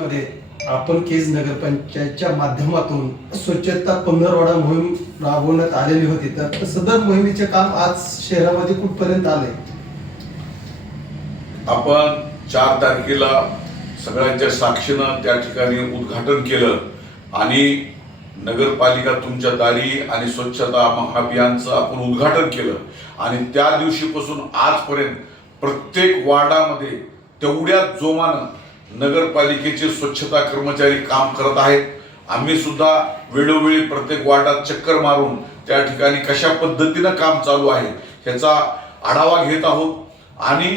मध्ये आपण केज नगरपंचायतच्या माध्यमातून स्वच्छता पंधरवाडा मोहीम राबवण्यात आलेली होती तर सदर मोहिमेचे काम आज शहरामध्ये कुठपर्यंत आले आपण चार तारखेला सगळ्यांच्या साक्षीनं त्या ठिकाणी उद्घाटन केलं आणि नगरपालिका तुमच्या दारी आणि स्वच्छता महाअभियानचं आपण उद्घाटन केलं आणि त्या दिवशीपासून आजपर्यंत प्रत्येक वार्डामध्ये तेवढ्याच जोमानं नगरपालिकेचे स्वच्छता कर्मचारी काम करत आहेत आम्ही सुद्धा वेळोवेळी प्रत्येक वार्डात चक्कर मारून त्या ठिकाणी कशा पद्धतीनं काम चालू आहे ह्याचा आढावा घेत आहोत आणि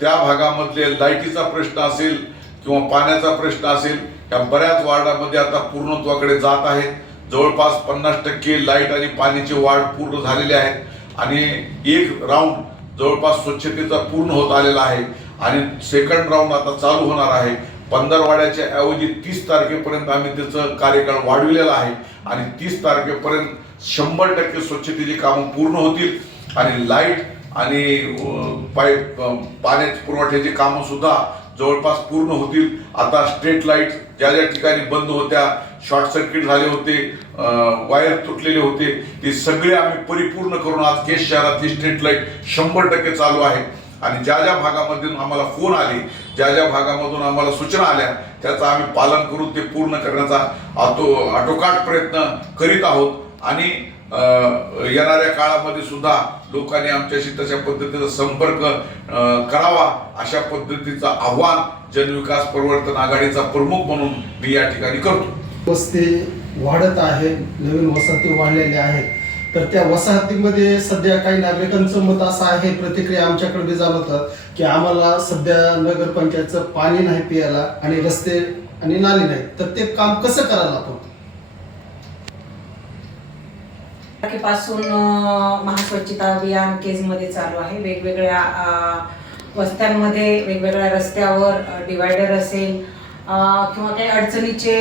त्या भागामधले लाईटीचा प्रश्न असेल किंवा पाण्याचा प्रश्न असेल या बऱ्याच वार्डामध्ये आता पूर्णत्वाकडे जात आहेत जवळपास पन्नास टक्के लाईट आणि पाण्याचे वार्ड पूर्ण झालेले आहेत आणि एक राऊंड जवळपास स्वच्छतेचा पूर्ण होत आलेला आहे आणि सेकंड राऊंड आता चालू होणार आहे पंधरवाड्याच्या ऐवजी तीस तारखेपर्यंत आम्ही त्याचं कार्यकाळ वाढविलेला आहे आणि तीस तारखेपर्यंत शंभर टक्के स्वच्छतेची कामं पूर्ण होतील आणि लाईट आणि पाईप पाण्याच्या पुरवठ्याची कामं सुद्धा जवळपास पूर्ण होतील आता स्ट्रीट लाईट ज्या ज्या ठिकाणी बंद होत्या शॉर्ट सर्किट झाले होते वायर तुटलेले होते ते सगळे आम्ही परिपूर्ण करून आज केस शहरातली स्ट्रीट लाईट शंभर टक्के चालू आहे आणि ज्या ज्या भागामधून आम्हाला फोन आले ज्या ज्या भागामधून आम्हाला सूचना आल्या त्याचं आम्ही पालन करून ते पूर्ण करण्याचा आतो आटोकाट प्रयत्न करीत आहोत आणि येणाऱ्या काळामध्ये सुद्धा लोकांनी आमच्याशी तशा पद्धतीचा संपर्क करावा अशा पद्धतीचं आव्हान जनविकास परिवर्तन आघाडीचा प्रमुख म्हणून मी या ठिकाणी करतो वस्ती वाढत आहे नवीन वसाहती वाढलेल्या आहेत तर त्या वसाहतीमध्ये सध्या काही नागरिकांचं मत असं आहे प्रतिक्रिया आमच्याकडे जाणवत की आम्हाला सध्या नगरपंचायत पाणी नाही पियाला आणि रस्ते आणि नाली नाही तर ते काम कसं करायला आपण पासून महास्वच्छता अभियान मध्ये चालू आहे वेगवेगळ्या वस्त्यांमध्ये वेगवेगळ्या रस्त्यावर डिवायडर असेल किंवा काही अडचणीचे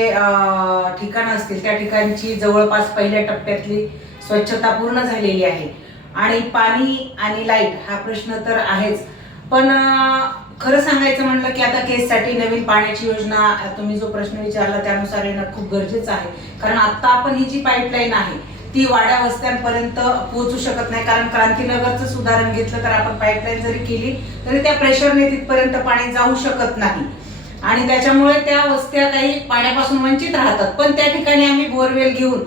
ठिकाण असतील त्या ठिकाणची जवळपास पहिल्या टप्प्यातली स्वच्छता पूर्ण झालेली आहे आणि पाणी आणि लाईट हा प्रश्न तर आहेच पण खरं सांगायचं म्हणलं की आता केससाठी नवीन पाण्याची योजना तुम्ही जो प्रश्न विचारला त्यानुसार येणं खूप गरजेचं आहे कारण आता आपण ही जी पाईपलाईन आहे ती वाड्या वस्त्यांपर्यंत पोहोचू शकत नाही कारण क्रांतीनगरचं सुधारण घेतलं तर आपण पाईपलाईन जरी केली तरी त्या प्रेशरने तिथपर्यंत पाणी जाऊ शकत नाही आणि त्याच्यामुळे त्या वस्त्या काही पाण्यापासून वंचित राहतात पण त्या ठिकाणी आम्ही बोरवेल घेऊन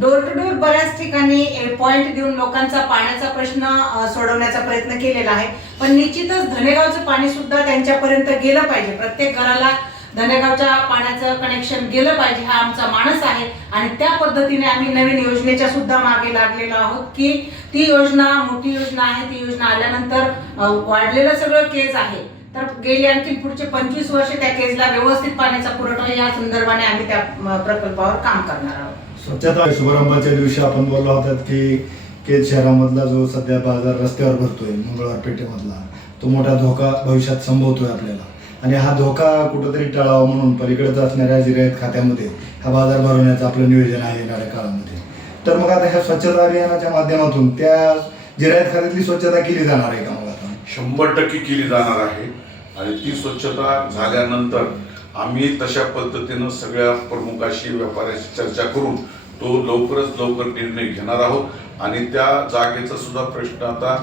डोर टू डोर बऱ्याच ठिकाणी पॉइंट देऊन लोकांचा पाण्याचा प्रश्न सोडवण्याचा प्रयत्न केलेला आहे पण निश्चितच धनेगावचं पाणी सुद्धा त्यांच्यापर्यंत गेलं पाहिजे प्रत्येक घराला धनेगावच्या पाण्याचं कनेक्शन गेलं पाहिजे हा आमचा मानस आहे आणि त्या पद्धतीने आम्ही नवीन योजनेच्या सुद्धा मागे लागलेलो आहोत की ती योजना मोठी योजना आहे ती योजना आल्यानंतर वाढलेलं सगळं केस आहे तर गेली आणखी पुढचे पंचवीस वर्ष त्या केसला व्यवस्थित पाण्याचा पुरवठा या संदर्भाने आम्ही त्या प्रकल्पावर काम करणार आहोत स्वच्छता शुभारंभाच्या दिवशी आपण बोललो होतात की केज शहरामधला जो सध्या बाजार रस्त्यावर भरतोय मंगळवार पेठेमधला तो मोठा धोका भविष्यात संभवतोय आपल्याला आणि हा धोका कुठंतरी टाळावा म्हणून पलीकडेच असणाऱ्या जिरायत खात्यामध्ये हा बाजार भरवण्याचं आपलं नियोजन आहे येणाऱ्या काळामध्ये तर मग आता ह्या स्वच्छता अभियानाच्या माध्यमातून त्या जिरायत खात्यातली स्वच्छता केली जाणार आहे का मग आता शंभर टक्के केली जाणार आहे आणि ती स्वच्छता झाल्यानंतर आम्ही तशा पद्धतीनं सगळ्या प्रमुखाशी व्यापाऱ्याशी चर्चा करून तो लवकरच लवकर निर्णय घेणार आहोत आणि त्या जागेचा सुद्धा प्रश्न आता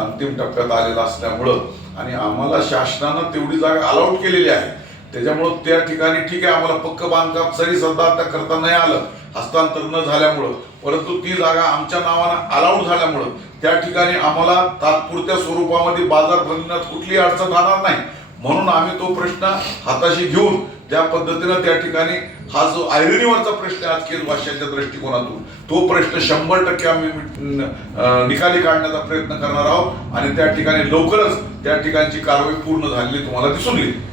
अंतिम टप्प्यात आलेला असल्यामुळं आणि आम्हाला शासनानं तेवढी जागा अलाउट केलेली आहे त्याच्यामुळं त्या ठिकाणी ठीक आहे आम्हाला पक्क बांधकाम सरी सध्या आता करता नाही आलं हस्तांतर न झाल्यामुळं परंतु ती जागा आमच्या नावानं अलाउड झाल्यामुळं त्या ठिकाणी आम्हाला तात्पुरत्या स्वरूपामध्ये बाजार बनण्यात कुठलीही अडचण राहणार नाही म्हणून आम्ही तो प्रश्न हाताशी घेऊन त्या पद्धतीनं त्या ठिकाणी हा जो आयरनीवरचा प्रश्न आज केल वाशियाच्या दृष्टिकोनातून तो प्रश्न शंभर टक्के आम्ही निकाली काढण्याचा प्रयत्न करणार आहोत आणि त्या ठिकाणी लवकरच त्या ठिकाणची कारवाई पूर्ण झालेली तुम्हाला दिसून येईल